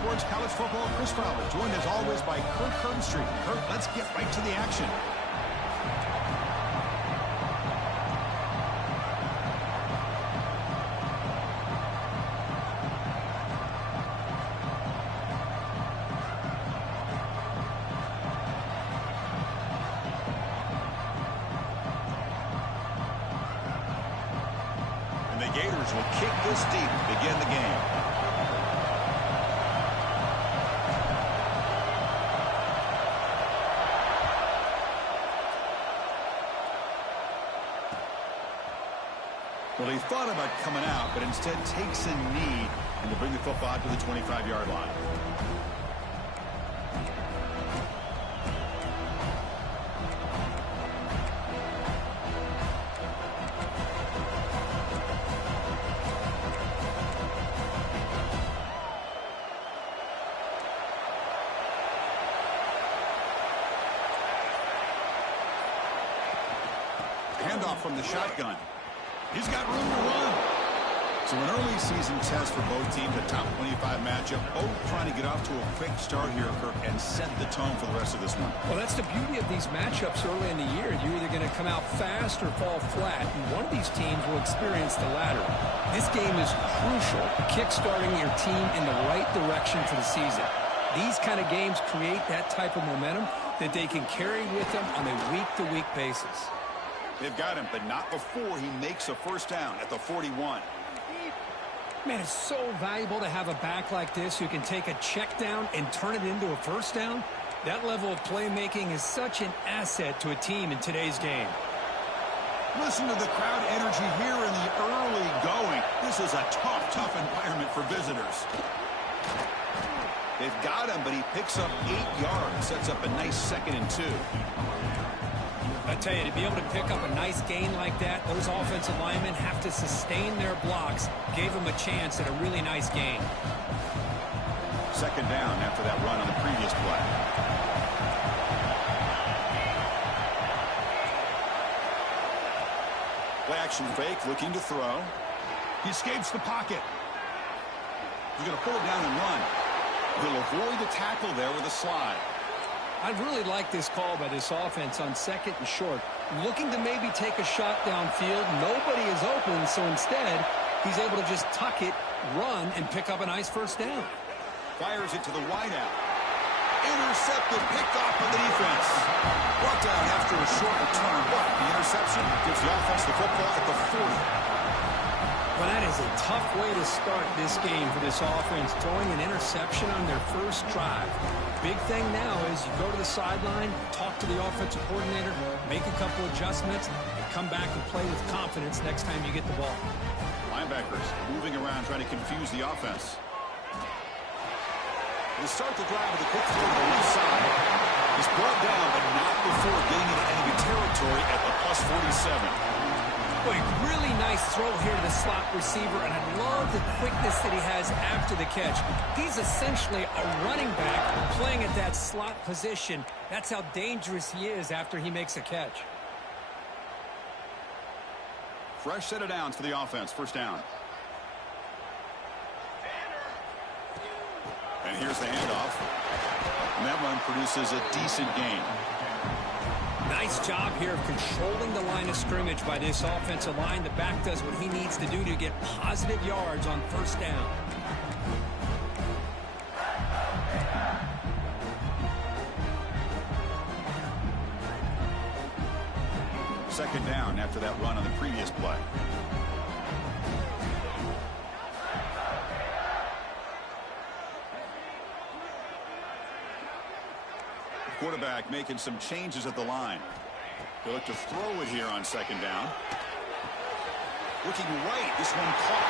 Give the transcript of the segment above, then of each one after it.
Sports College Football, Chris Fowler, joined as always by Kurt Herbstreit. Kurt, let's get right to the action. And the Gators will kick this deep to begin the game. Well, he thought about coming out, but instead takes a knee and to bring the football out to the 25-yard line. Handoff from the shotgun. He's got room to run. So an early season test for both teams, a top 25 matchup. Both trying to get off to a quick start here, Kirk, and set the tone for the rest of this one. Well, that's the beauty of these matchups early in the year. You're either going to come out fast or fall flat, and one of these teams will experience the latter. This game is crucial, kick-starting your team in the right direction for the season. These kind of games create that type of momentum that they can carry with them on a week-to-week basis. They've got him, but not before he makes a first down at the 41. Man, it's so valuable to have a back like this who can take a check down and turn it into a first down. That level of playmaking is such an asset to a team in today's game. Listen to the crowd energy here in the early going. This is a tough environment for visitors. They've got him, but he picks up 8 yards, sets up a nice 2nd and 2. I tell you, to be able to pick up a nice gain like that, those offensive linemen have to sustain their blocks. Gave them a chance at a really nice gain. 2nd down after that run on the previous play. Play action fake, looking to throw. He escapes the pocket. He's going to pull it down and run. He'll avoid the tackle there with a slide. I really like this call by this offense on 2nd and short. Looking to maybe take a shot downfield. Nobody is open, so instead, he's able to just tuck it, run, and pick up a nice first down. Fires it to the wideout. Intercepted, picked off by the defense. Brought down after a short return, but the interception gives the offense the football at the 40. Well, that is a tough way to start this game for this offense, throwing an interception on their first drive. Big thing now is you go to the sideline, talk to the offensive coordinator, make a couple adjustments, and come back and play with confidence next time you get the ball. Linebackers moving around, trying to confuse the offense. They start the drive with a quick throw to the left side. He's brought down, but not before getting into enemy territory at the +47. Boy, really nice throw here to the slot receiver, and I love the quickness that he has after the catch. He's essentially a running back playing at that slot position. That's how dangerous he is after he makes a catch. Fresh set of downs for the offense. First down. And here's the handoff. And that run produces a decent gain. Nice job here of controlling the line of scrimmage by this offensive line. The back does what he needs to do to get positive yards on first down. Second down after that run on the previous play. Quarterback making some changes at the line. They'll look to throw it here on 2nd down. Looking right. This one caught.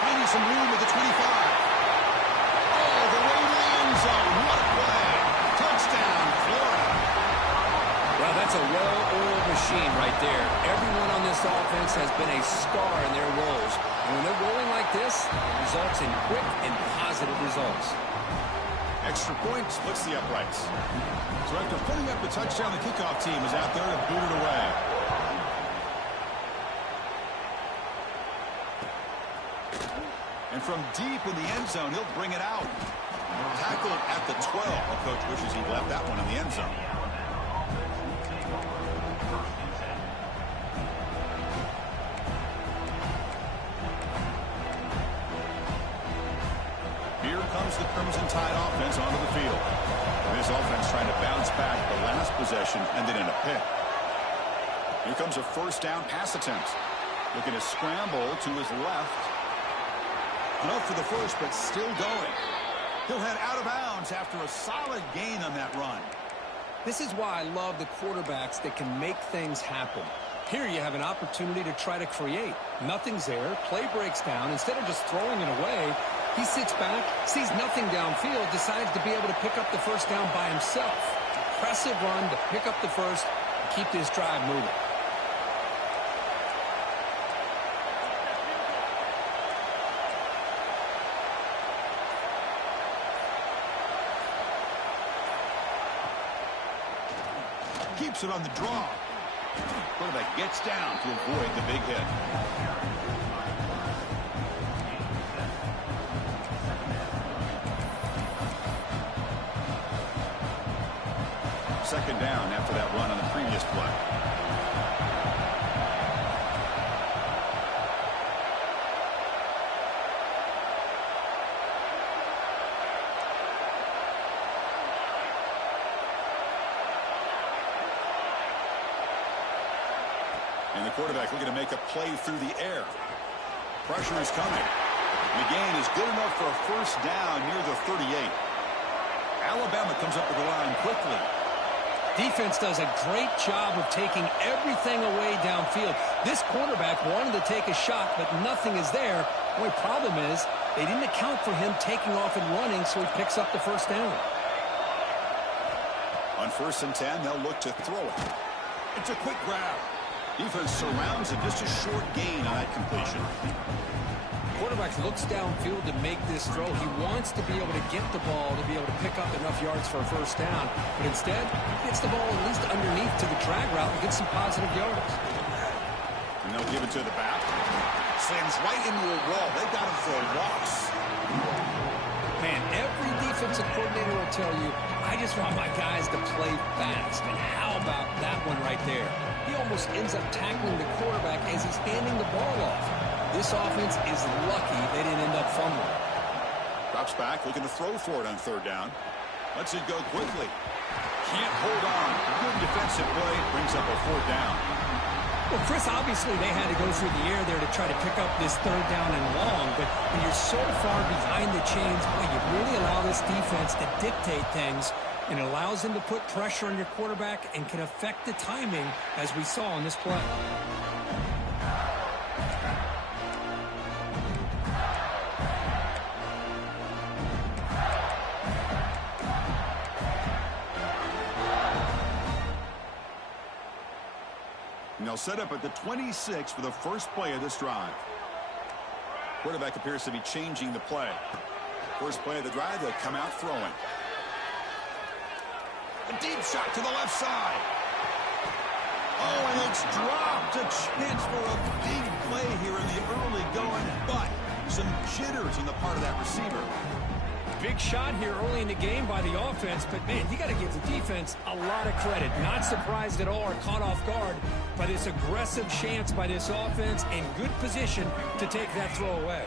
Finding some room at the 25. Oh, the way to the end zone. What a play. Touchdown, Florida. Well, that's a well-oiled machine right there. Everyone on this offense has been a star in their roles. And when they're rolling like this, it results in quick and positive results. Extra point splits the uprights. So after putting up the touchdown, the kickoff team is out there to boot it away. And from deep in the end zone, he'll bring it out. Tackled at the 12. The coach wishes he left that one in the end zone. Here comes the Crimson Tide offense onto the field. This offense trying to bounce back the last possession and then in a pick. Here comes a first down pass attempt. Looking to scramble to his left. Enough for the first, but still going. He'll head out of bounds after a solid gain on that run. This is why I love the quarterbacks that can make things happen. Here you have an opportunity to try to create. Nothing's there. Play breaks down. Instead of just throwing it away, he sits back, sees nothing downfield, decides to be able to pick up the first down by himself. Impressive run to pick up the first and keep this drive moving. Keeps it on the draw. Quarterback gets down to avoid the big hit. Second down after that run on the previous play. And the quarterback looking to make a play through the air. Pressure is coming. The gain is good enough for a first down near the 38. Alabama comes up with the line quickly. Defense does a great job of taking everything away downfield. This quarterback wanted to take a shot, but nothing is there. The only problem is they didn't account for him taking off and running, so he picks up the first down. On 1st and 10, they'll look to throw it. It's a quick grab. Defense surrounds him, just a short gain on that completion. Quarterback looks downfield to make this throw. He wants to be able to get the ball to be able to pick up enough yards for a first down. But instead, he gets the ball at least underneath to the drag route and gets some positive yards. And they'll give it to the back. Slams right into a wall. They got him for a loss. Man, every defensive coordinator will tell you, I just want my guys to play fast. And how about that one right there? He almost ends up tackling the quarterback as he's handing the ball off. This offense is lucky they didn't end up fumbling. Drops back, looking to throw for it on 3rd down. Lets it go quickly. Can't hold on. Good defensive play. Brings up a 4th down. Well, Chris, obviously they had to go through the air there to try to pick up this 3rd down and long, but when you're so far behind the chains, boy, you really allow this defense to dictate things, and it allows them to put pressure on your quarterback and can affect the timing, as we saw on this play. And they'll set up at the 26 for the first play of this drive. Quarterback appears to be changing the play. First play of the drive, they'll come out throwing. A deep shot to the left side. Oh, and it's dropped. A chance for a big play here in the early going, but some jitters on the part of that receiver. Big shot here early in the game by the offense, but man, you got to give the defense a lot of credit. Not surprised at all or caught off guard by this aggressive chance by this offense in good position to take that throw away.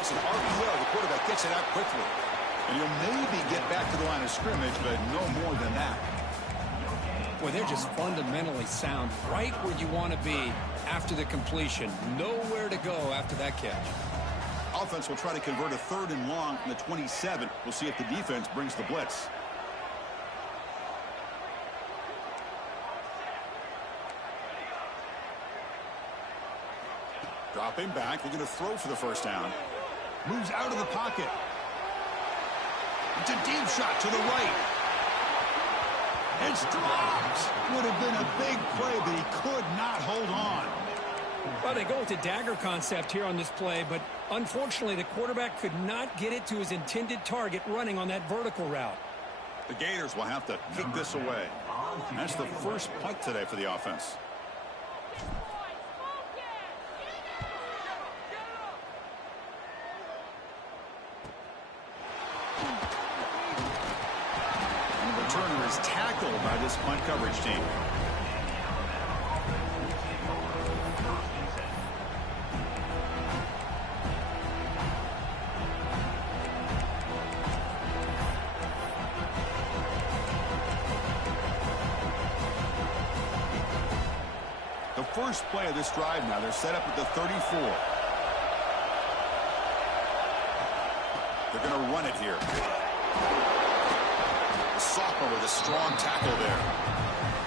It's an RPO. The quarterback gets it out quickly. And he'll maybe get back to the line of scrimmage, but no more than that. Boy, they're just fundamentally sound, right where you want to be after the completion. Nowhere to go after that catch. Offense will try to convert a 3rd and long from the 27. We'll see if the defense brings the blitz. Dropping back, looking to throw for the first down. Moves out of the pocket. It's a deep shot to the right. It's dropped. Would have been a big play, but he could not hold on. Well, they go with the dagger concept here on this play, but unfortunately the quarterback could not get it to his intended target running on that vertical route. The Gators will have to kick this away. That's the first punt today for the offense. this punt coverage team. The first play of this drive now, they're set up at the 34. They're going to run it here. Sophomore with a strong tackle there.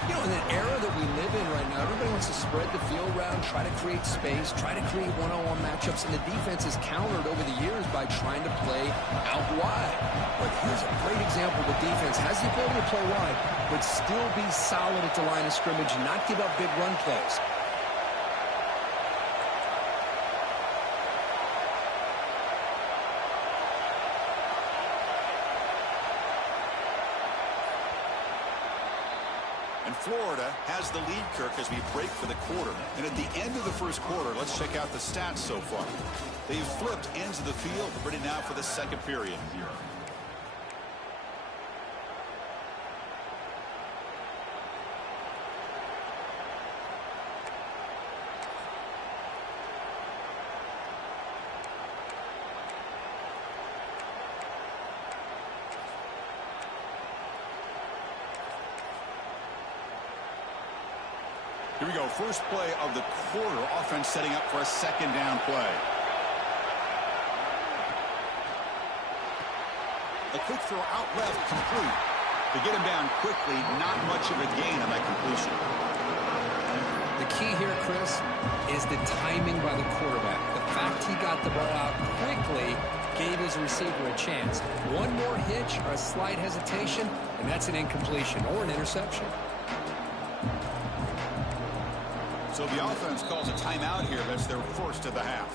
You know, in the era that we live in right now, everybody wants to spread the field around, try to create space, try to create one-on-one matchups, and the defense is countered over the years by trying to play out wide. But here's a great example. The defense has the ability to play wide, but still be solid at the line of scrimmage and not give up big run plays. And Florida has the lead, Kirk, as we break for the quarter. And at the end of the first quarter, let's check out the stats so far. They've flipped ends of the field, ready now for the second period. Here we go. First play of the quarter. Offense setting up for a second down play. A quick throw out left, complete. To get him down quickly, not much of a gain on that completion. The key here, Chris, is the timing by the quarterback. The fact he got the ball out quickly gave his receiver a chance. One more hitch or a slight hesitation, and that's an incompletion or an interception. So the offense calls a timeout here. That's their first of the half.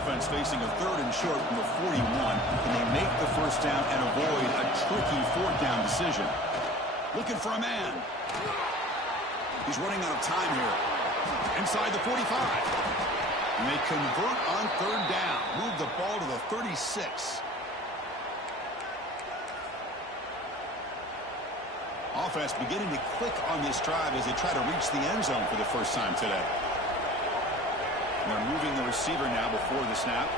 Offense facing a third and short from the 41. Can they make the first down and avoid a tricky fourth down decision? Looking for a man. He's running out of time here. Inside the 45. And they convert on third down. Move the ball to the 36. Offense beginning to click on this drive as they try to reach the end zone for the first time today. And they're moving the receiver now before the snap.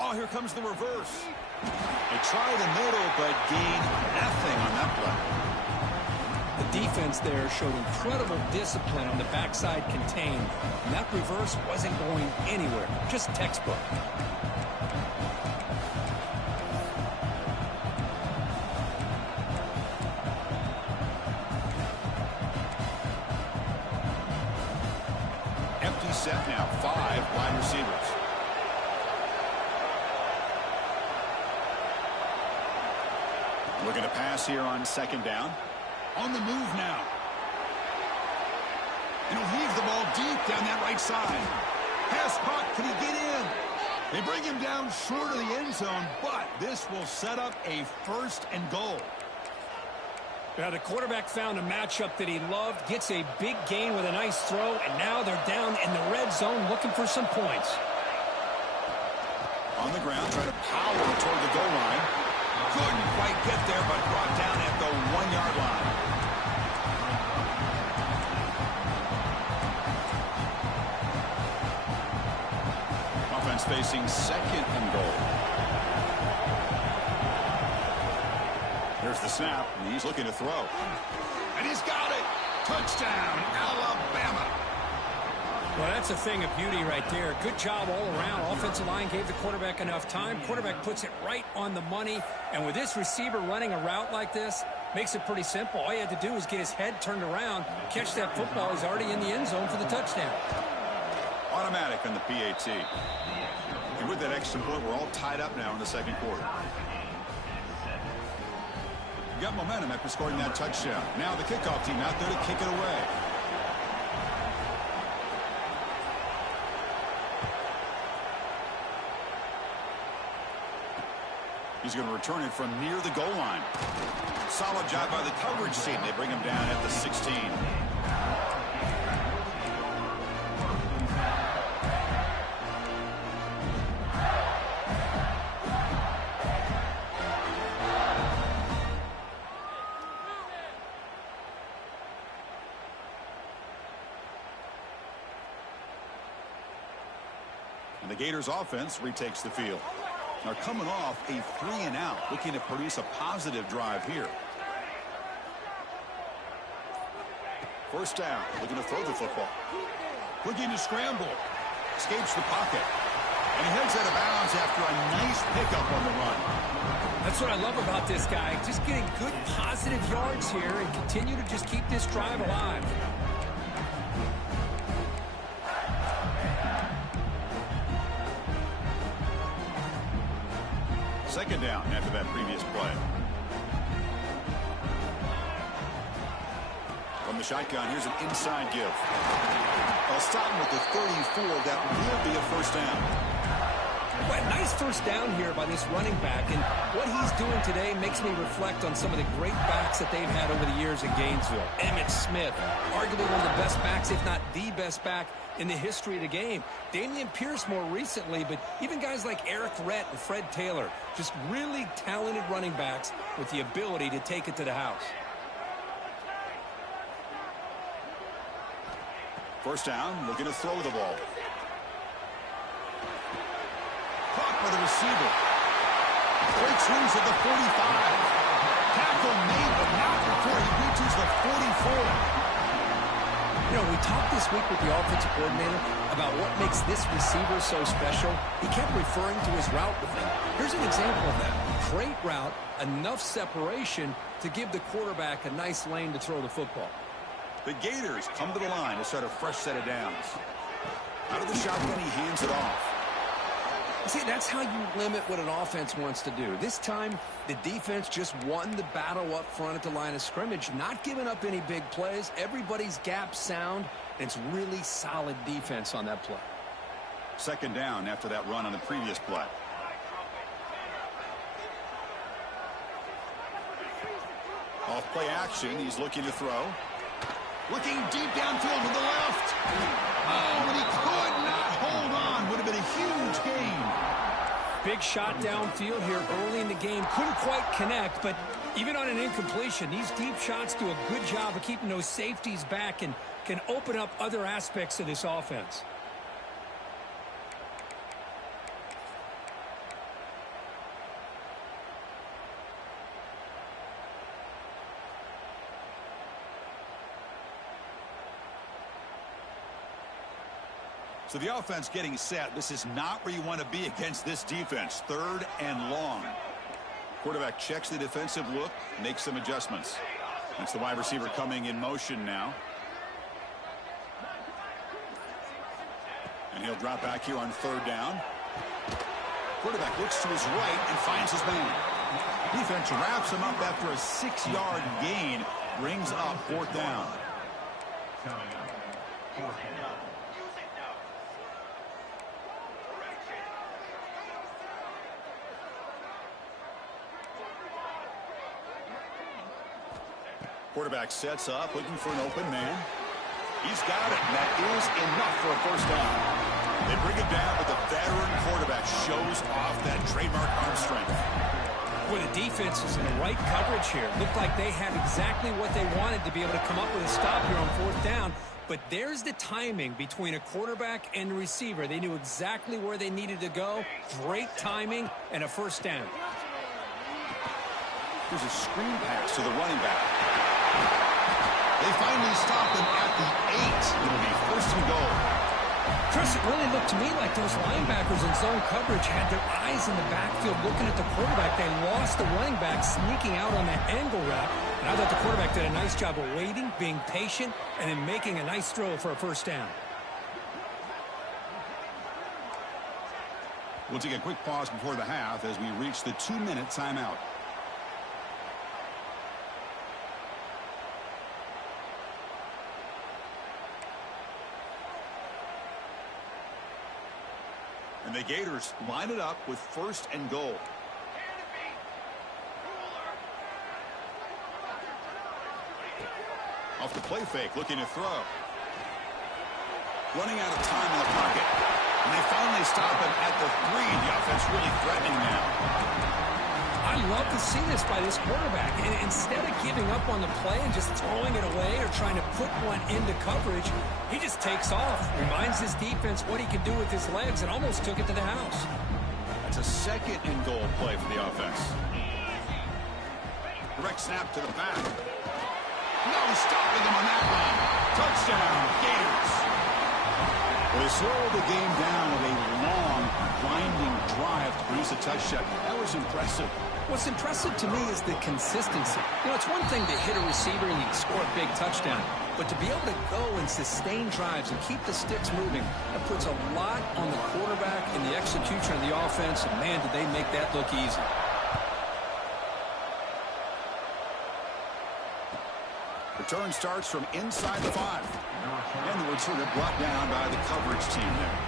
Oh, here comes the reverse. They try the middle, but gain nothing on that play. The defense there showed incredible discipline on the backside contained. And that reverse wasn't going anywhere. Just textbook. Empty set now. 5 wide receivers. Looking to pass here on second down. On the move now. And he'll heave the ball deep down that right side. Pass caught. Can he get in? They bring him down short of the end zone, but this will set up a first and goal. Now the quarterback found a matchup that he loved, gets a big gain with a nice throw, and now they're down in the red zone looking for some points. On the ground, trying to power toward the goal line. Couldn't quite get there, but brought down at the 1-yard line. Offense facing second and goal. There's the snap, and he's looking to throw. And he's got it! Touchdown, Alabama! Well, that's a thing of beauty right there. Good job all around. Offensive line gave the quarterback enough time. Quarterback puts it right on the money. And with this receiver running a route like this, makes it pretty simple. All you had to do was get his head turned around, catch that football. He's already in the end zone for the touchdown. Automatic on the PAT. And with that extra point, we're all tied up now in the second quarter. You got momentum after scoring that touchdown. Now the kickoff team out there to kick it away. He's going to return it from near the goal line. Solid job by the coverage team. They bring him down at the 16. And the Gators offense retakes the field. Now coming off a 3-and-out, looking to produce a positive drive here. First down, looking to throw the football. Looking to scramble. Escapes the pocket. And he heads out of bounds after a nice pickup on the run. That's what I love about this guy. Just getting good positive yards here and continue to just keep this drive alive. Second down after that previous play. From the shotgun, here's an inside give. I'll stop him with the 34. That will be a first down. Well, nice first down here by this running back, and what he's doing today makes me reflect on some of the great backs that they've had over the years in Gainesville. Emmitt Smith, arguably one of the best backs, if not the best back in the history of the game. Damian Pierce more recently, but even guys like Eric Rhett and Fred Taylor, just really talented running backs with the ability to take it to the house. First down, looking to throw the ball. Caught by the receiver. Breaks loose at the 45. Tackle made, but not before he reaches the 44. You know, we talked this week with the offensive coordinator about what makes this receiver so special. He kept referring to his route with him. Here's an example of that. Great route, enough separation to give the quarterback a nice lane to throw the football. The Gators come to the line to start a fresh set of downs. Out of the shotgun, he hands it off. See, that's how you limit what an offense wants to do. This time, the defense just won the battle up front at the line of scrimmage, not giving up any big plays. Everybody's gap sound, and it's really solid defense on that play. Second down after that run on the previous play. Off play action, he's looking to throw. Looking deep downfield to the left. Oh, but he could not hold on. Would have been a huge gain. Big shot downfield here early in the game. Couldn't quite connect, but even on an incompletion, these deep shots do a good job of keeping those safeties back and can open up other aspects of this offense. So the offense getting set. This is not where you want to be against this defense. Third and long. Quarterback checks the defensive look, makes some adjustments. That's the wide receiver coming in motion now. And he'll drop back here on third down. Quarterback looks to his right and finds his man. Defense wraps him up after a 6-yard gain. Brings up fourth down. Quarterback sets up, looking for an open man. He's got it, and that is enough for a first down. They bring it down, but the veteran quarterback shows off that trademark arm strength. Well, the defense is in the right coverage here. Looked like they had exactly what they wanted to be able to come up with a stop here on fourth down. But there's the timing between a quarterback and the receiver. They knew exactly where they needed to go. Great timing and a first down. There's a screen pass to the running back. They finally stop them at the 8. It'll be first and goal. Chris, it really looked to me like those linebackers in zone coverage had their eyes in the backfield looking at the quarterback. They lost the running back sneaking out on that angle route. And I thought the quarterback did a nice job of waiting, being patient, and then making a nice throw for a first down. We'll take a quick pause before the half as we reach the 2-minute timeout. And the Gators line it up with first and goal. Off the play fake, looking to throw. Running out of time in the pocket. And they finally stop him at the 3. The offense really threatening now. I love to see this by this quarterback. And instead of giving up on the play and just throwing it away or trying to put one into coverage, he just takes off, reminds his defense what he can do with his legs, and almost took it to the house. That's a second and goal play for the offense. Direct snap to the back. No stopping him on that one. Touchdown, Gators. Well, they slowed the game down with a long, grinding drive to produce a touchdown. That was impressive. What's impressive to me is the consistency. You know, it's one thing to hit a receiver and you can score a big touchdown, but to be able to go and sustain drives and keep the sticks moving, that puts a lot on the quarterback and the execution of the offense, and man, did they make that look easy. Return starts from inside the 5. And the returner brought down by the coverage team there.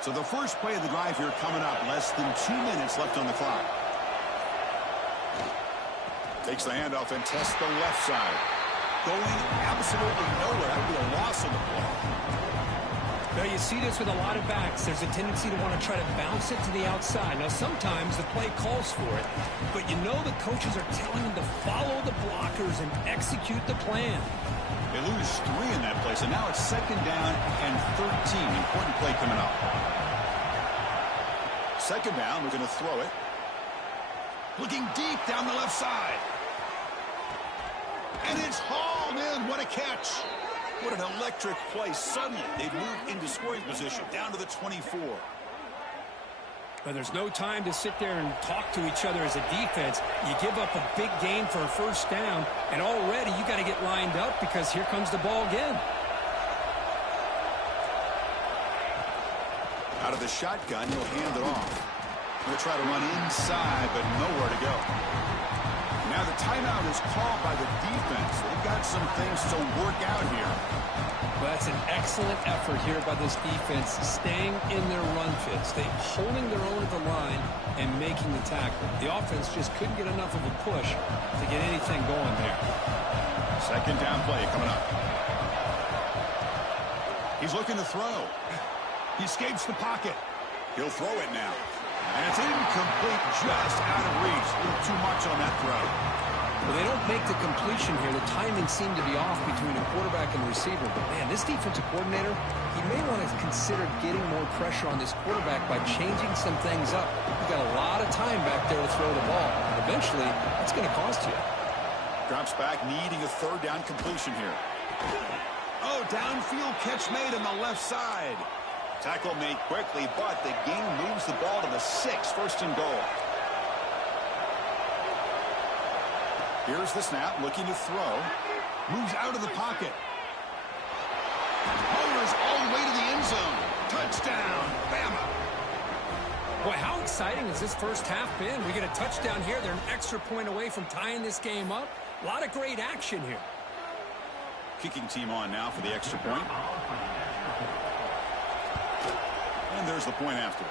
So the first play of the drive here coming up. Less than 2 minutes left on the clock. Takes the handoff and tests the left side. Going absolutely nowhere. That would be a loss of the play. Now you see this with a lot of backs. There's a tendency to want to try to bounce it to the outside. Now sometimes the play calls for it, but you know the coaches are telling them to follow the blockers and execute the plan. They lose 3 in that play, so now it's second down and 13. Important play coming up. Second down, we're going to throw it. Looking deep down the left side. And it's hauled in. What a catch. What an electric play. Suddenly, they've moved into scoring position down to the 24. But there's no time to sit there and talk to each other as a defense. You give up a big gain for a first down, and already you got to get lined up because here comes the ball again. Out of the shotgun, he'll hand it off. Going to try to run inside, but nowhere to go. Now the timeout is called by the defense. They've got some things to work out here. Well, that's an excellent effort here by this defense, staying in their run fits. They holding their own at the line and making the tackle. The offense just couldn't get enough of a push to get anything going there. Second down play coming up. He's looking to throw. He escapes the pocket. He'll throw it now. And it's incomplete, just out of reach. A little too much on that throw. Well, they don't make the completion here. The timing seemed to be off between a quarterback and the receiver. But, man, this defensive coordinator, he may want to consider getting more pressure on this quarterback by changing some things up. You've got a lot of time back there to throw the ball. And eventually, that's going to cost you. Drops back, needing a third down completion here. Oh, downfield catch made on the left side. Tackle made quickly, but the game moves the ball to the 6, first and goal. Here's the snap, looking to throw. Moves out of the pocket. Motors all the way to the end zone. Touchdown, Bama. Boy, how exciting has this first half been? We get a touchdown here. They're an extra point away from tying this game up. A lot of great action here. Kicking team on now for the extra point. And there's the point after.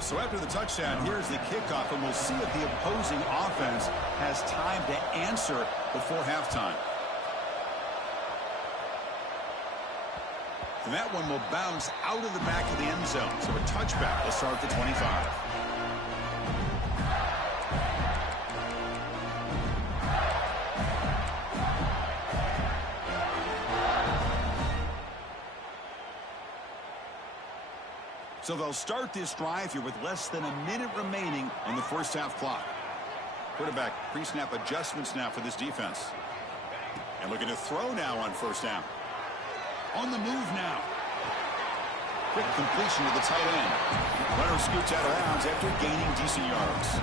So after the touchdown, here's the kickoff, and we'll see if the opposing offense has time to answer before halftime. And that one will bounce out of the back of the end zone. So a touchback will start at the 25. So they'll start this drive here with less than a minute remaining on the first half clock. Quarterback pre-snap adjustments now for this defense. And looking to throw now on first down. On the move now. Quick completion to the tight end. Runner scoots out of bounds after gaining decent yards.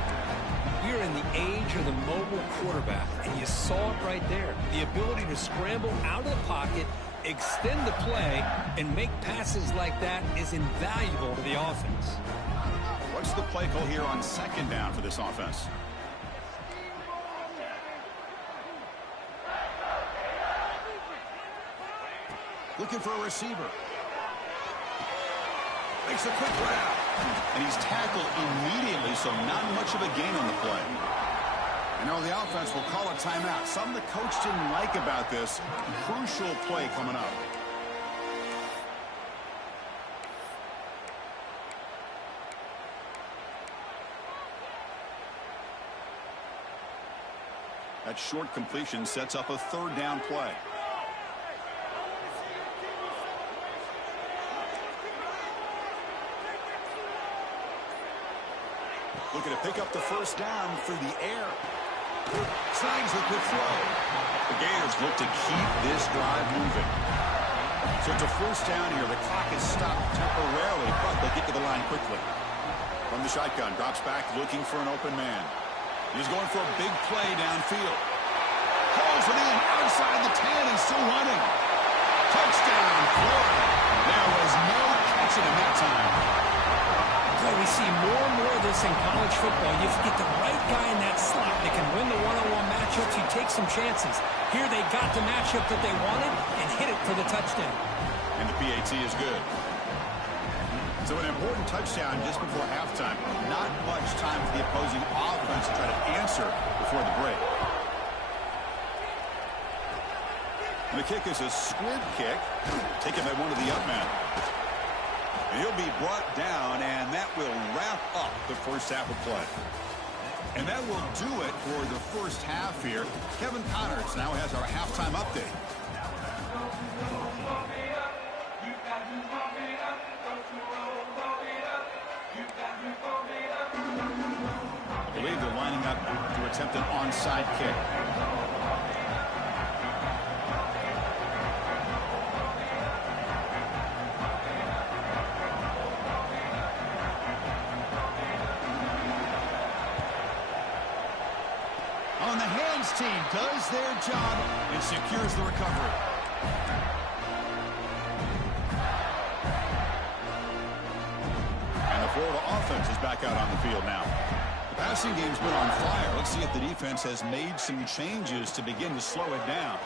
You We are in the age of the mobile quarterback, and you saw it right there. The ability to scramble out of the pocket, extend the play, and make passes like that is invaluable to the offense. What's the play call here on second down for this offense? Looking for a receiver. Makes a quick grab. And he's tackled immediately, so not much of a gain on the play. You know, the offense will call a timeout. Something the coach didn't like about this. Crucial play coming up. That short completion sets up a third down play. Looking to pick up the first down through the air. Signs the quick throw. The Gators look to keep this drive moving. So it's a first down here. The clock is stopped temporarily, but they get to the line quickly. From the shotgun, drops back looking for an open man. He's going for a big play downfield. Pulls it in outside the 10 and still running. Touchdown, Florida. There was no catching him that time. Boy, we see more and more of this in college football. You get the right guy in that slot that can win the one-on-one matchups. You take some chances. Here they got the matchup that they wanted and hit it for the touchdown. And the PAT is good. So an important touchdown just before halftime. Not much time for the opposing offense to try to answer before the break. And the kick is a squib kick, taken by one of the up men. And he'll be brought down, and that will wrap up the first half of play. And that will do it for the first half here. Kevin Connors now has our halftime update. I believe they're lining up to attempt an onside kick. On the hands team does their job and secures the recovery. And the Florida offense is back out on the field now. The passing game's been on fire. Let's see if the defense has made some changes to begin to slow it down.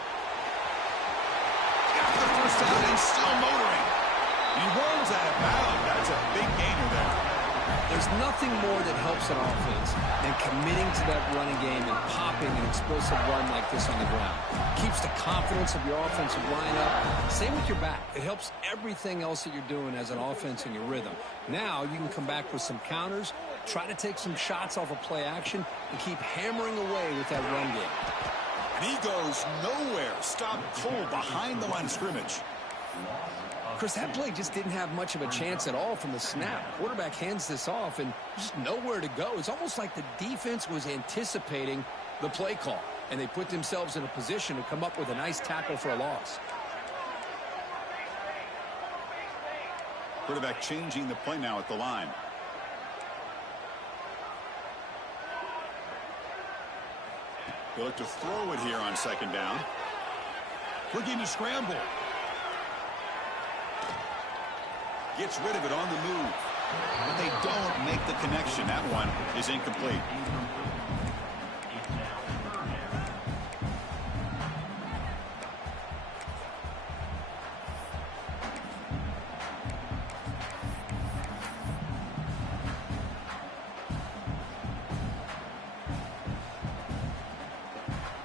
Got the first down and still motoring. He runs out of bounds. That's a big gainer there. There's nothing more that helps an offense than committing to that running game and popping an explosive run like this on the ground. Keeps the confidence of your offensive line up. Same with your back. It helps everything else that you're doing as an offense in your rhythm. Now you can come back with some counters, try to take some shots off of play action, and keep hammering away with that run game. And he goes nowhere. Stopped cold behind the line of scrimmage. Chris, that play just didn't have much of a chance at all from the snap. Quarterback hands this off and just nowhere to go. It's almost like the defense was anticipating the play call, and they put themselves in a position to come up with a nice tackle for a loss. Quarterback changing the play now at the line. They look to throw it here on second down. Looking to scramble. Gets rid of it on the move. But they don't make the connection. That one is incomplete.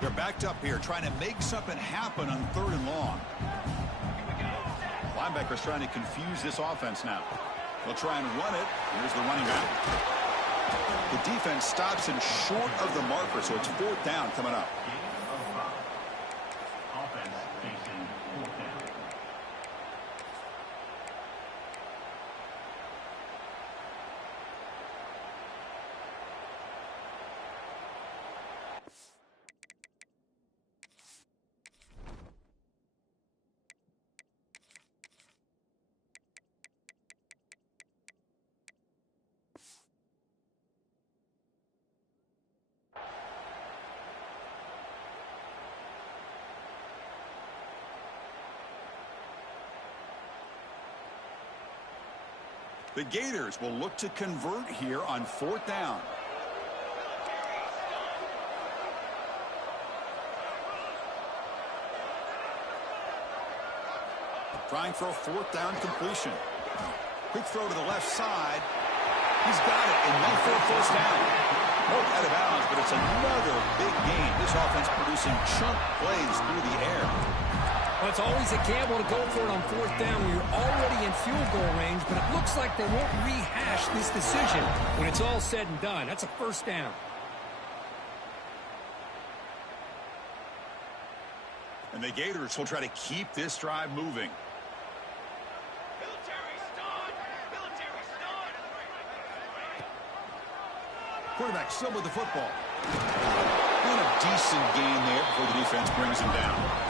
They're backed up here trying to make something happen on third and long. Linebackers trying to confuse this offense now. They'll try and run it. Here's the running back. The defense stops him short of the marker, so it's fourth down coming up. The Gators will look to convert here on 4th down. Trying for a 4th down completion. Quick throw to the left side. He's got it, and then for a first down. Nope, out of bounds, but it's another big game. This offense producing chunk plays through the air. Well, it's always a gamble to go for it on 4th down when you're already in field goal range, but it looks like they won't rehash this decision when it's all said and done. That's a first down. And the Gators will try to keep this drive moving. Quarterback still with the football. Doing a decent gain there before the defense brings him down.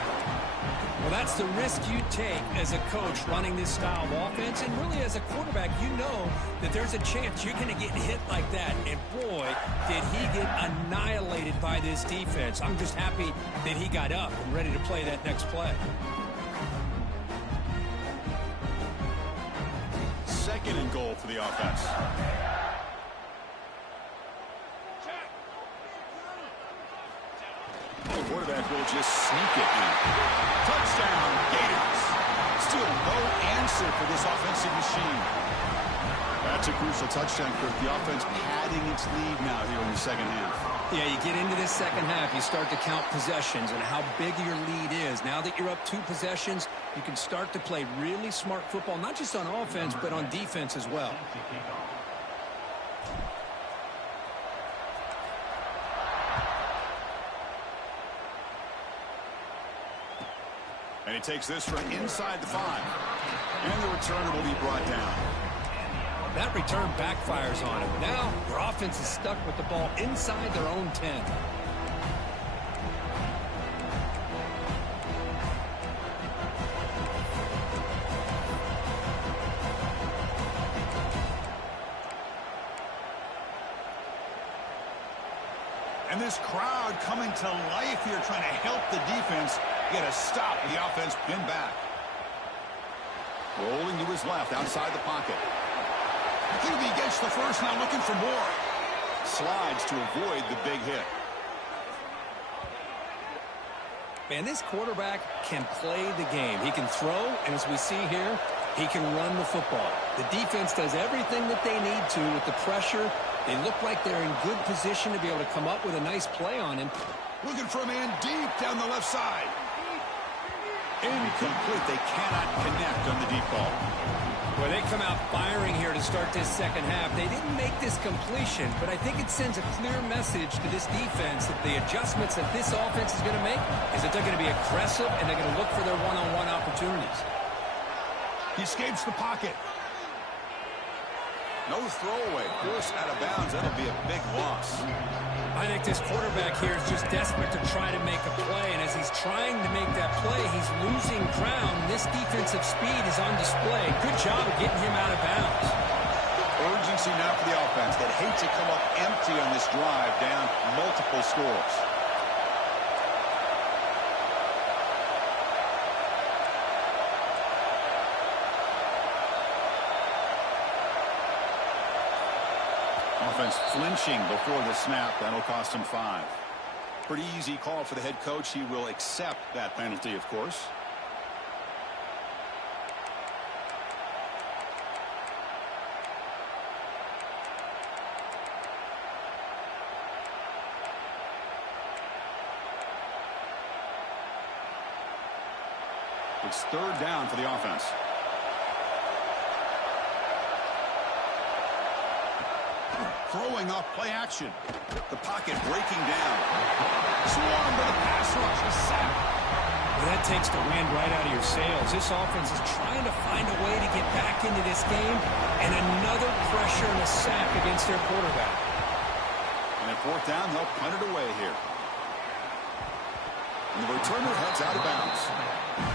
Well, that's the risk you take as a coach running this style of offense. And really, as a quarterback, you know that there's a chance you're going to get hit like that. And boy, did he get annihilated by this defense. I'm just happy that he got up and ready to play that next play. 2nd and goal for the offense. The quarterback will just sneak it in. Touchdown, Gators. Still no answer for this offensive machine. That's a crucial touchdown, Kirk. The offense padding its lead now here in the 2nd half. Yeah, you get into this 2nd half, you start to count possessions and how big your lead is. Now that you're up 2 possessions, you can start to play really smart football, not just on offense, but on defense as well. And he takes this from inside the 5. And the returner will be brought down. That return backfires on him. Now, your offense is stuck with the ball inside their own 10. And this crowd coming to life here, trying to help the defense get a stop. The offense pinned back. Rolling to his left, outside the pocket. He'll be against the first, now looking for more. Slides to avoid the big hit. Man, this quarterback can play the game. He can throw, and as we see here, he can run the football. The defense does everything that they need to with the pressure. They look like they're in good position to be able to come up with a nice play on him. Looking for a man deep down the left side. Incomplete. They cannot connect on the deep ball. Well, they come out firing here to start this 2nd half. They didn't make this completion, but I think it sends a clear message to this defense that the adjustments that this offense is going to make is that they're going to be aggressive and they're going to look for their one-on-one opportunities. He escapes the pocket. No throwaway. Forced out of bounds. That'll be a big loss. I think this quarterback here is just desperate to try to make a play, and as he's trying to make that play, he's losing ground. This defensive speed is on display. Good job of getting him out of bounds. Urgency now for the offense that hate to come up empty on this drive, down multiple scores. Offense flinching before the snap. That'll cost him 5. Pretty easy call for the head coach. He will accept that penalty, of course. It's 3rd down for the offense. Throwing off play action. The pocket breaking down. Swarm to the pass rush. A sack. Well, that takes the wind right out of your sails. This offense is trying to find a way to get back into this game, and another pressure and a sack against their quarterback. And at 4th down, they'll punt it away here. And the returner heads out of bounds.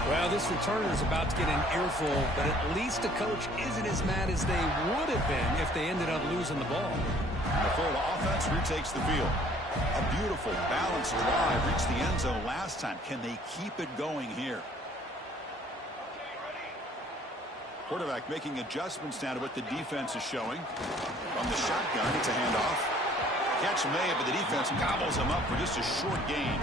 Well, this returner is about to get an earful, but at least the coach isn't as mad as they would have been if they ended up losing the ball. And the Florida offense retakes the field. A beautiful, balanced drive reached the end zone last time. Can they keep it going here? Quarterback making adjustments now to what the defense is showing. From the shotgun, it's a handoff. Catch made, but the defense gobbles him up for just a short gain.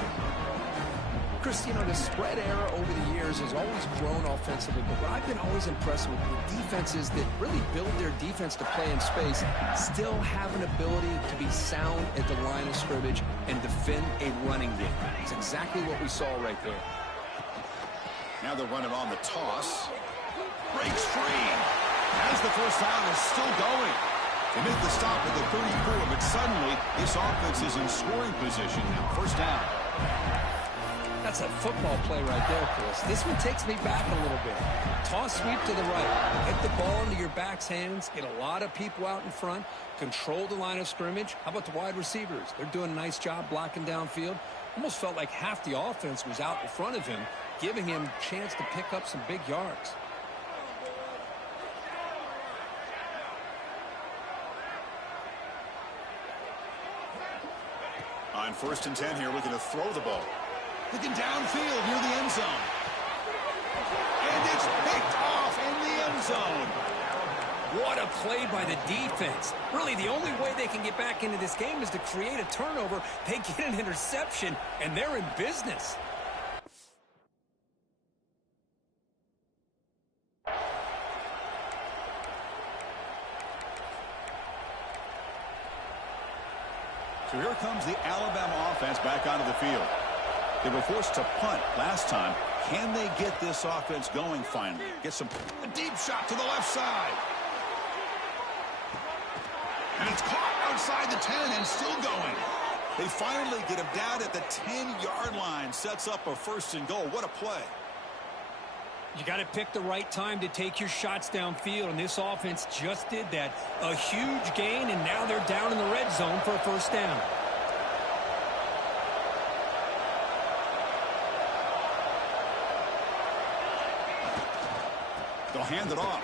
Chris, you know, the spread era over the years has always grown offensively, but what I've been always impressed with defenses that really build their defense to play in space still have an ability to be sound at the line of scrimmage and defend a running game. It's exactly what we saw right there. Now they're running on the toss. Breaks free. As the first down is still going. They make the stop at the 34, but suddenly this offense is in scoring position now. First down. That's a football play right there, Chris. This one takes me back a little bit. Toss sweep to the right. Get the ball into your back's hands. Get a lot of people out in front. Control the line of scrimmage. How about the wide receivers? They're doing a nice job blocking downfield. Almost felt like half the offense was out in front of him, giving him a chance to pick up some big yards. On 1st and 10 here, looking to throw the ball. Looking downfield near the end zone. And it's picked off in the end zone. What a play by the defense. Really, the only way they can get back into this game is to create a turnover. They get an interception, and they're in business. So here comes the Alabama offense back onto the field. They were forced to punt last time. Can they get this offense going finally? A deep shot to the left side. And it's caught outside the 10 and still going. They finally get him down at the 10-yard line. Sets up a 1st and goal. What a play. You got to pick the right time to take your shots downfield, and this offense just did that. A huge gain, and now they're down in the red zone for a 1st down. They'll hand it off.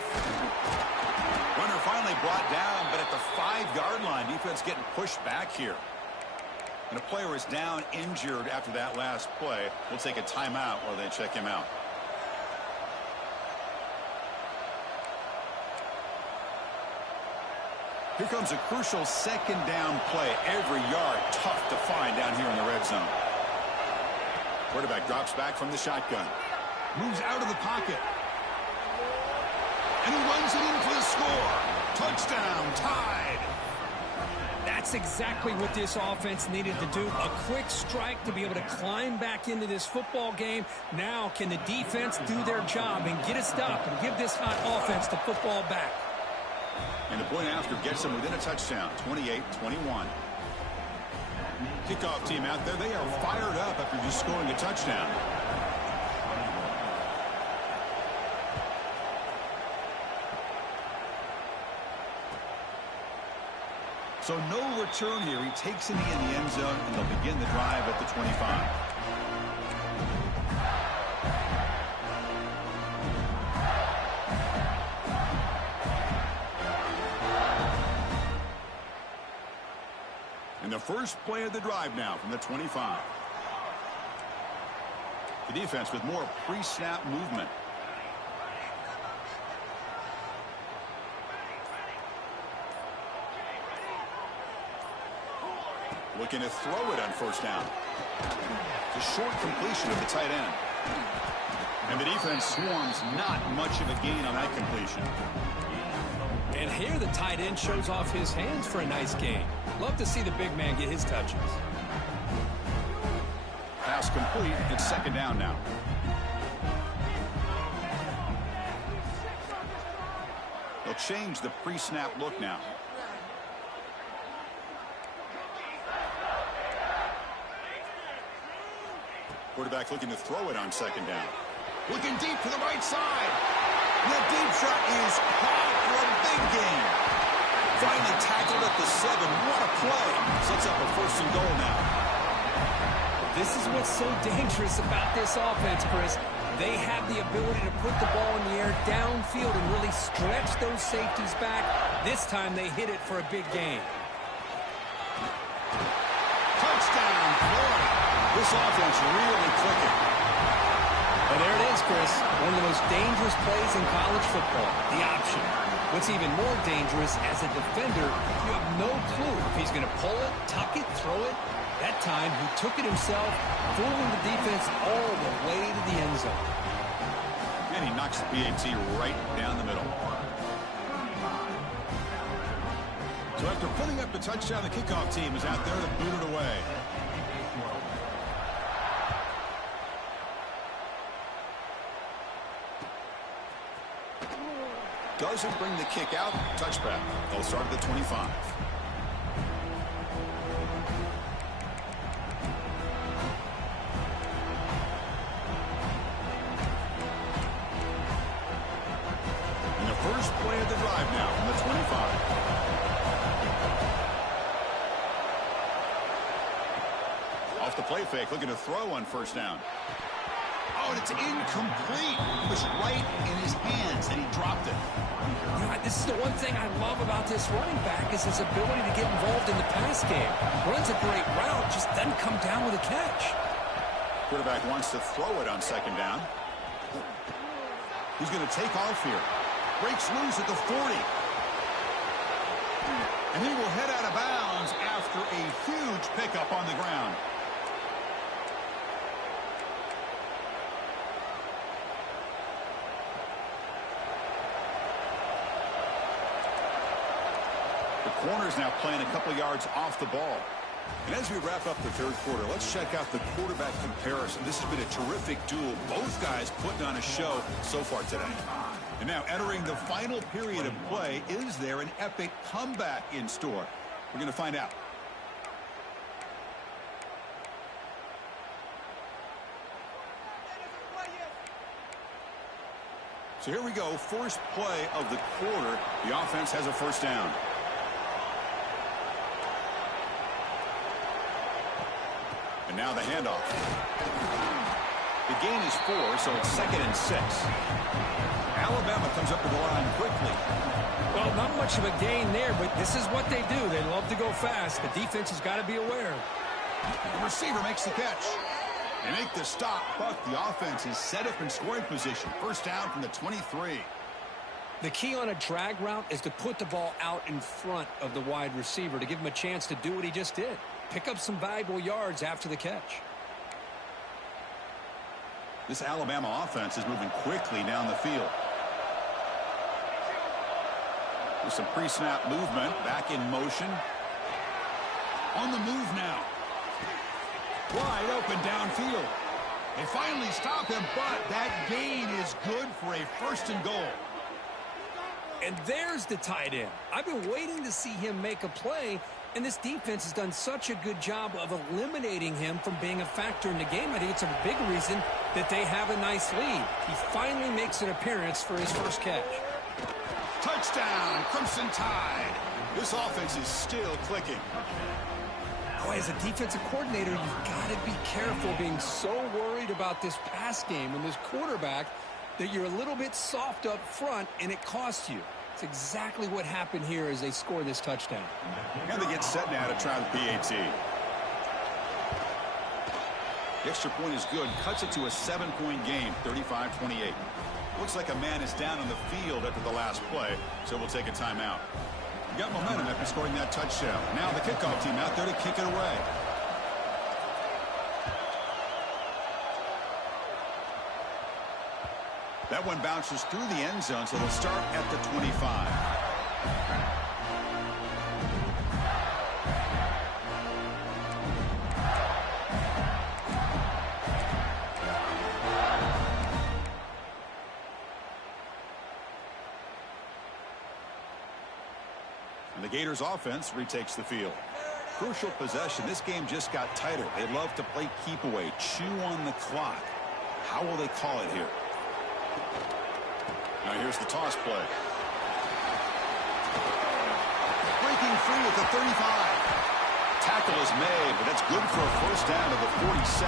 Runner finally brought down, but at the 5-yard line, defense getting pushed back here. And a player is down injured after that last play. We'll take a timeout while they check him out. Here comes a crucial 2nd down play. Every yard tough to find down here in the red zone. Quarterback drops back from the shotgun. Moves out of the pocket. And he runs it in for the score. Touchdown, tied. That's exactly what this offense needed to do. A quick strike to be able to climb back into this football game. Now can the defense do their job and get a stop and give this hot offense the football back? And the point after gets them within a touchdown, 28-21. Kickoff team out there, they are fired up after just scoring a touchdown. So no return here. He takes it in the end zone, and they'll begin the drive at the 25. And the first play of the drive now from the 25. The defense with more pre-snap movement. Looking to throw it on 1st down. The short completion of the tight end. And the defense swarms, not much of a gain on that completion. And here the tight end shows off his hands for a nice gain. Love to see the big man get his touches. Pass complete. It's 2nd down now. They'll change the pre-snap look now. Quarterback looking to throw it on 2nd down. Looking deep to the right side. And that deep shot is caught for a big gain. Finally tackled at the 7. What a play. Sets up a 1st and goal now. This is what's so dangerous about this offense, Chris. They have the ability to put the ball in the air downfield and really stretch those safeties back. This time they hit it for a big gain. Touchdown, Florida. This offense really clicking. And there it is, Chris. One of the most dangerous plays in college football, the option. What's even more dangerous, as a defender, you have no clue if he's going to pull it, tuck it, throw it. That time, he took it himself, fooling the defense all the way to the end zone. And he knocks the PAT right down the middle. So after putting up the touchdown, the kickoff team is out there to boot it away. Doesn't bring the kick out. Touchback. They'll start at the 25. And the first play of the drive now from the 25. Off the play fake, looking to throw on first down. Oh, and it's incomplete. It was right in his hands, and he dropped it. You know, this is the one thing I love about this running back is his ability to get involved in the pass game. Runs a great route, just doesn't come down with a catch. Quarterback wants to throw it on second down. He's going to take off here. Breaks loose at the 40. And he will head out of bounds after a huge pickup on the ground. The corner's now playing a couple yards off the ball. And as we wrap up the third quarter, let's check out the quarterback comparison. This has been a terrific duel. Both guys putting on a show so far today. And now entering the final period of play, is there an epic comeback in store? We're going to find out. So here we go, first play of the quarter. The offense has a first down. And now the handoff. The gain is 4, so it's 2nd and 6. Alabama comes up to the line quickly. Well, not much of a gain there, but this is what they do. They love to go fast. The defense has got to be aware. The receiver makes the catch. They make the stop, but the offense is set up in scoring position. First down from the 23. The key on a drag route is to put the ball out in front of the wide receiver to give him a chance to do what he just did. Pick up some valuable yards after the catch. This Alabama offense is moving quickly down the field. With some pre-snap movement, back in motion. On the move now. Wide open downfield. They finally stop him, but that gain is good for a 1st and goal. And there's the tight end. I've been waiting to see him make a play, and this defense has done such a good job of eliminating him from being a factor in the game. I think it's a big reason that they have a nice lead. He finally makes an appearance for his first catch. Touchdown, Crimson Tide. This offense is still clicking. Oh, as a defensive coordinator, you've got to be careful being so worried about this pass game and this quarterback that you're a little bit soft up front, and it costs you. It's exactly what happened here as they score this touchdown. And they get set now to try the PAT. The extra point is good. Cuts it to a 7-point game, 35-28. Looks like a man is down on the field after the last play, so we'll take a timeout. We got momentum after scoring that touchdown. Now the kickoff team out there to kick it away. That one bounces through the end zone, so they'll start at the 25. And the Gators offense retakes the field. Crucial possession. This game just got tighter. They love to play keep away, chew on the clock. How will they call it here? Now here's the toss play. Breaking free at the 35. Tackle is made, but that's good for a first down to the 47.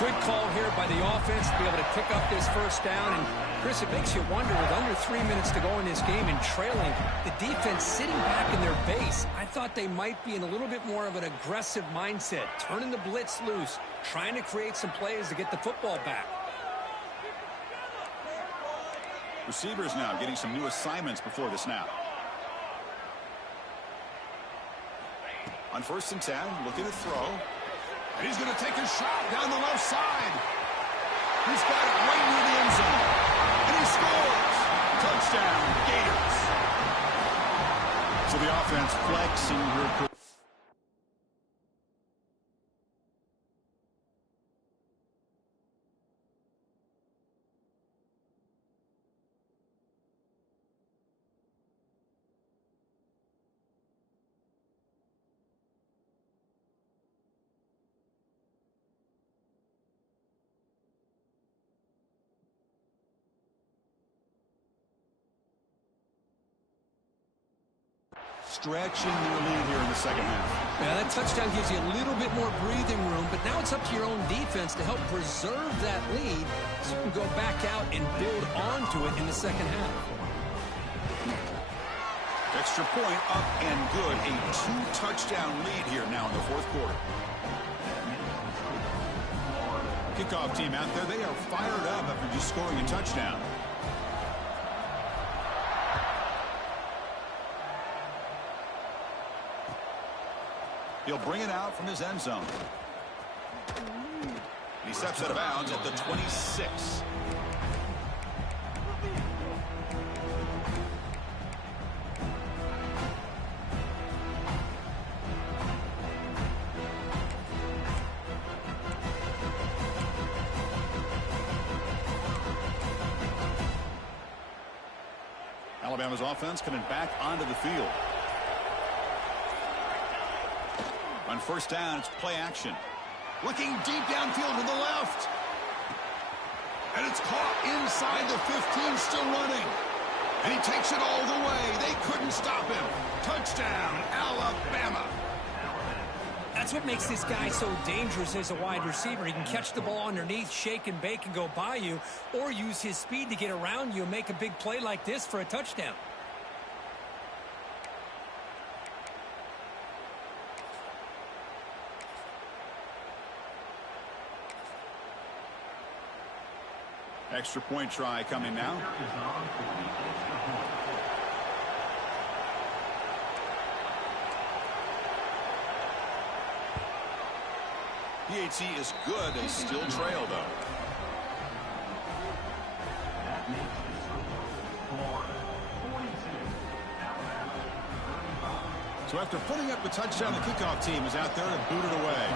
Good call here by the offense to be able to pick up this first down. And, Chris, it makes you wonder, with under 3 minutes to go in this game and trailing, the defense sitting back in their base. I thought they might be in a little bit more of an aggressive mindset, turning the blitz loose, trying to create some plays to get the football back. Receivers now getting some new assignments before the snap. On 1st and 10, looking to throw. And he's going to take a shot down the left side. He's got it right near the end zone. And he scores. Touchdown, Gators. So the offense flexing her. Stretching their lead here in the second half. Yeah, that touchdown gives you a little bit more breathing room, but now it's up to your own defense to help preserve that lead so you can go back out and build onto it in the second half. Extra point up and good. A 2-touchdown lead here now in the 4th quarter. Kickoff team out there, they are fired up after just scoring a touchdown. He'll bring it out from his end zone. He steps out of bounds at the 26. Alabama's offense coming back onto the field. On 1st down, it's play action. Looking deep downfield to the left. And it's caught inside the 15, still running. And he takes it all the way. They couldn't stop him. Touchdown, Alabama. That's what makes this guy so dangerous as a wide receiver. He can catch the ball underneath, shake and bake, and go by you, or use his speed to get around you and make a big play like this for a touchdown. Extra point try coming now. PAT is good. They still trail, though. So after putting up a touchdown, the kickoff team is out there to boot it away.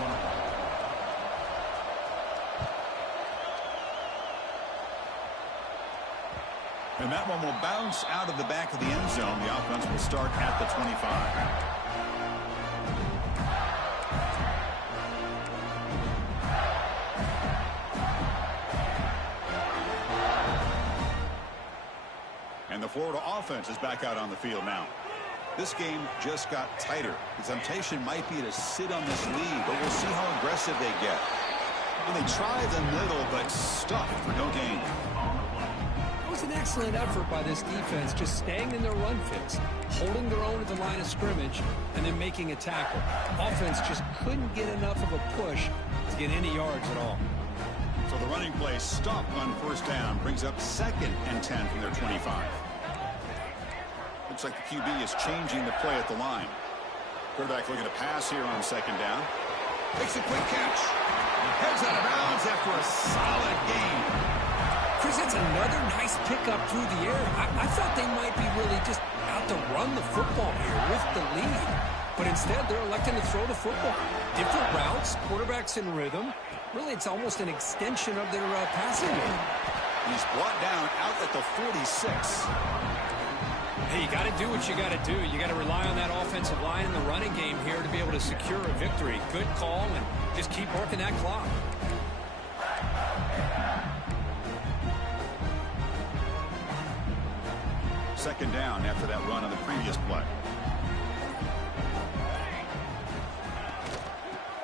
And that one will bounce out of the back of the end zone. The offense will start at the 25. And the Florida offense is back out on the field now. This game just got tighter. The temptation might be to sit on this lead, but we'll see how aggressive they get. Well, they try the middle, but stuffed for no gain. It was an excellent effort by this defense, just staying in their run fits, holding their own at the line of scrimmage, and then making a tackle. Offense just couldn't get enough of a push to get any yards at all. So the running play stopped on 1st down, brings up 2nd and 10 from their 25. Looks like the QB is changing the play at the line. Quarterback looking to pass here on 2nd down. Makes a quick catch. Heads out of bounds after a solid game. Chris, that's another nice pickup through the air. I thought they might be really just out to run the football here with the lead. But instead, they're electing to throw the football. Different routes, quarterbacks in rhythm. Really, it's almost an extension of their passing game. He's brought down out at the 46. Hey, you got to do what you got to do. You got to rely on that offensive line in the running game here to be able to secure a victory. Good call, and just keep working that clock. Second down after that run on the previous play.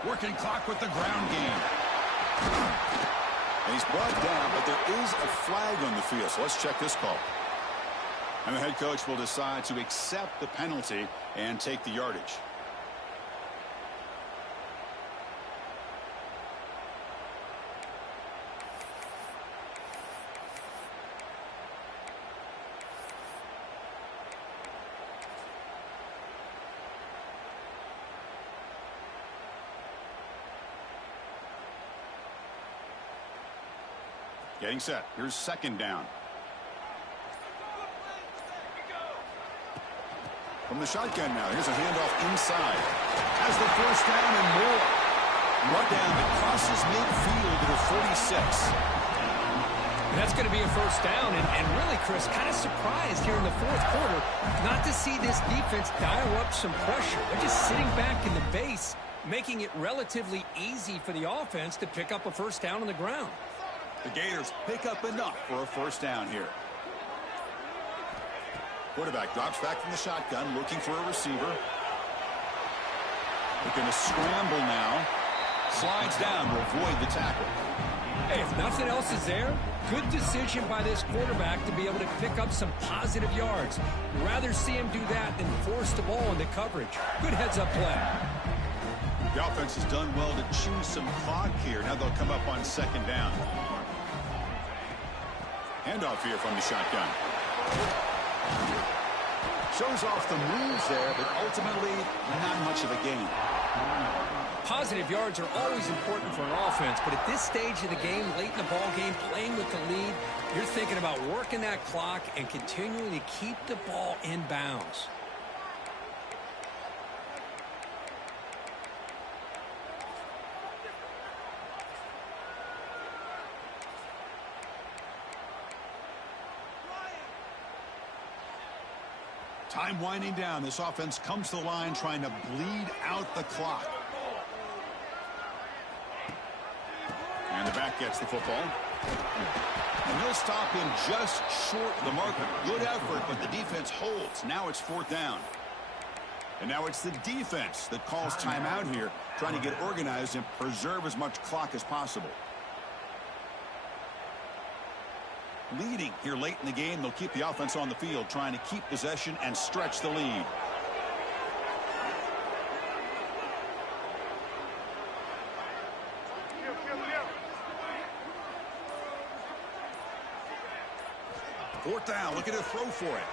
Working clock with the ground game. And he's brought down, but there is a flag on the field, so let's check this call. And the head coach will decide to accept the penalty and take the yardage. Getting set. Here's second down. From the shotgun now. Here's a handoff inside. Has the first down and more. Brought down that crosses midfield to the 46. And that's going to be a first down. And really, Chris, kind of surprised here in the fourth quarter not to see this defense dial up some pressure. They're just sitting back in the base, making it relatively easy for the offense to pick up a first down on the ground. The Gators pick up enough for a first down here. Quarterback drops back from the shotgun, looking for a receiver. They're going to scramble now. Slides down to avoid the tackle. Hey, if nothing else is there, good decision by this quarterback to be able to pick up some positive yards. Rather see him do that than force the ball into coverage. Good heads-up play. The offense has done well to chew some clock here. Now they'll come up on second down. Handoff here from the shotgun. Shows off the moves there, but ultimately not much of a gain. Positive yards are always important for an offense, but at this stage of the game, late in the ball game, playing with the lead, you're thinking about working that clock and continuing to keep the ball in bounds. Time winding down. This offense comes to the line trying to bleed out the clock. And the back gets the football. And he'll stop him just short of the marker. Good effort, but the defense holds. Now it's fourth down. And now it's the defense that calls timeout here, trying to get organized and preserve as much clock as possible. Leading here late in the game, they'll keep the offense on the field, trying to keep possession and stretch the lead. Fourth down, looking to throw for it.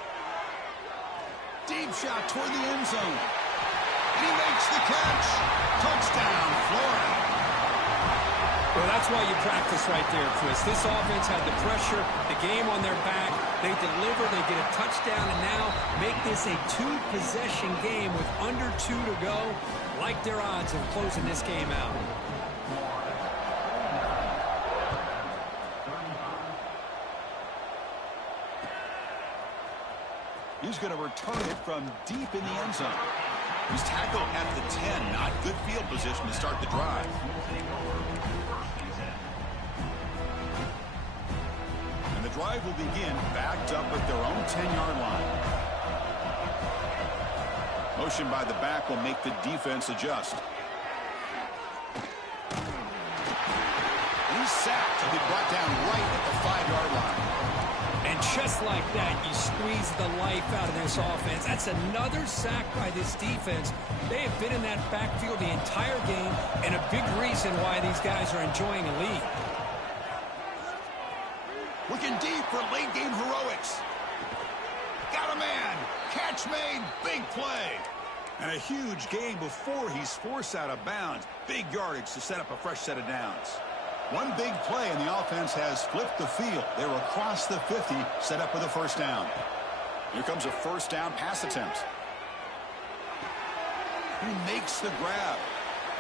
Deep shot toward the end zone. And he makes the catch. Touchdown, Florida. Well, that's why you practice right there, Chris. This offense had the pressure, the game on their back. They deliver, they get a touchdown, and now make this a two-possession game with under 2 to go. Like their odds of closing this game out. He's going to return it from deep in the end zone. He's tackled at the 10. Not good field position to start the drive. And the drive will begin backed up at their own 10-yard line. Motion by the back will make the defense adjust. He's sacked to be brought down right at the 5-yard line. And just like that, you squeeze the life out of this offense. That's another sack by this defense. They have been in that backfield the entire game, and a big reason why these guys are enjoying a lead. Looking deep for late-game heroics. Got a man. Catch made. Big play. And a huge gain before he's forced out of bounds. Big yardage to set up a fresh set of downs. One big play, and the offense has flipped the field. They're across the 50, set up with a first down. Here comes a first down pass attempt. He makes the grab.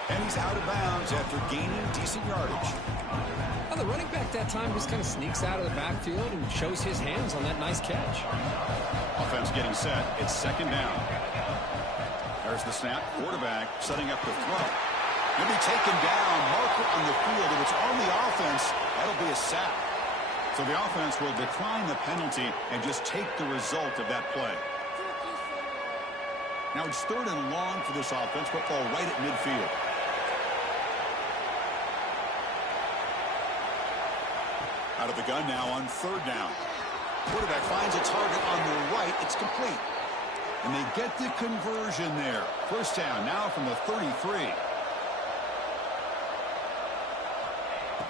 And he's out of bounds after gaining decent yardage. Well, the running back that time just kind of sneaks out of the backfield and shows his hands on that nice catch. Offense getting set. It's second down. There's the snap. Quarterback setting up the throw. He'll be taken down. Marker on the field. If it's on the offense, that'll be a sack. So the offense will decline the penalty and just take the result of that play. Now it's third and long for this offense. Football right at midfield. Out of the gun now on third down. Quarterback finds a target on the right. It's complete. And they get the conversion there. First down now from the 33.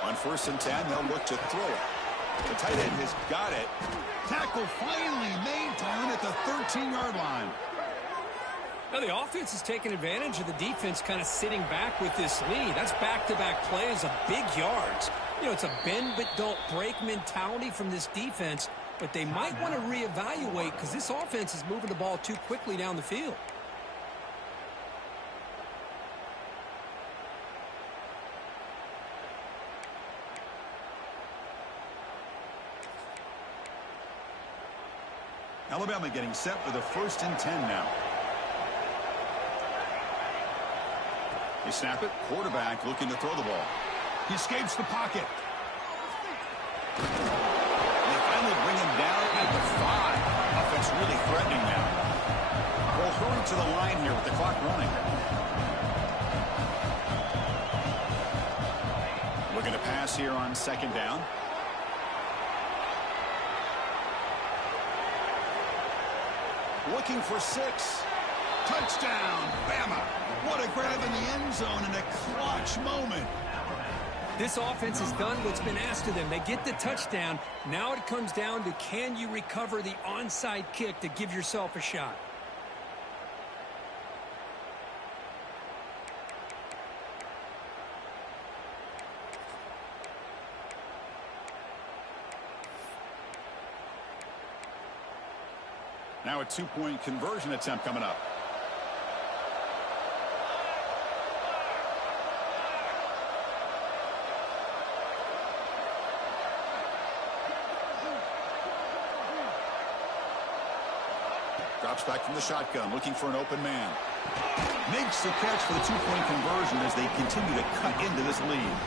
On 1st and 10, they'll look to throw it. The tight end has got it. Tackle finally made down at the 13-yard line. Now the offense is taking advantage of the defense kind of sitting back with this lead. That's back-to-back plays of big yards. You know, it's a bend but don't break mentality from this defense, but they might want to reevaluate because this offense is moving the ball too quickly down the field. Alabama getting set for the 1st and 10 now. They snap it. Quarterback looking to throw the ball. He escapes the pocket. They finally bring him down at the 5. Offense really threatening now. We'll hurry to the line here with the clock running. Looking to pass here on 2nd down. Looking for 6. Touchdown, Bama. What a grab in the end zone in a clutch moment. This offense has done what's been asked of them. They get the touchdown. Now it comes down to, can you recover the onside kick to give yourself a shot? Now a 2-point conversion attempt coming up. Drops back from the shotgun, looking for an open man. Makes the catch for the 2-point conversion as they continue to cut into this lead.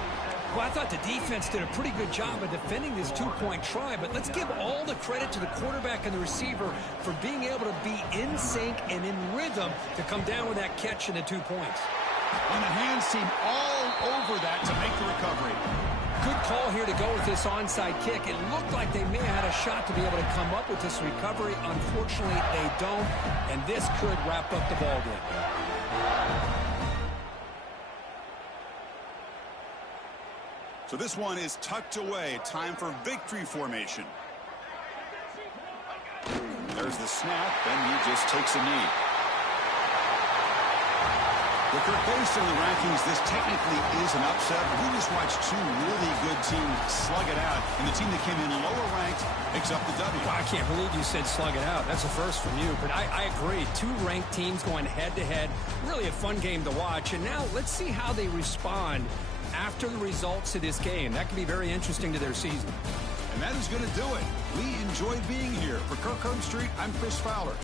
Well, I thought the defense did a pretty good job of defending this 2-point try, but let's give all the credit to the quarterback and the receiver for being able to be in sync and in rhythm to come down with that catch and the 2 points. And the hands seem all over that to make the recovery. Good call here to go with this onside kick. It looked like they may have had a shot to be able to come up with this recovery. Unfortunately, they don't, and this could wrap up the ballgame. So this one is tucked away. Time for victory formation. There's the snap, and he just takes a knee. Because based on the rankings, this technically is an upset. We just watched 2 really good teams slug it out, and the team that came in lower ranked picks up the W. Well, I can't believe you said slug it out. That's a first from you, but I agree. 2 ranked teams going head-to-head. Really a fun game to watch, and now let's see how they respond after the results of this game. That could be very interesting to their season. And that is going to do it. We enjoyed being here. For Kirk Street, I'm Chris Fowler.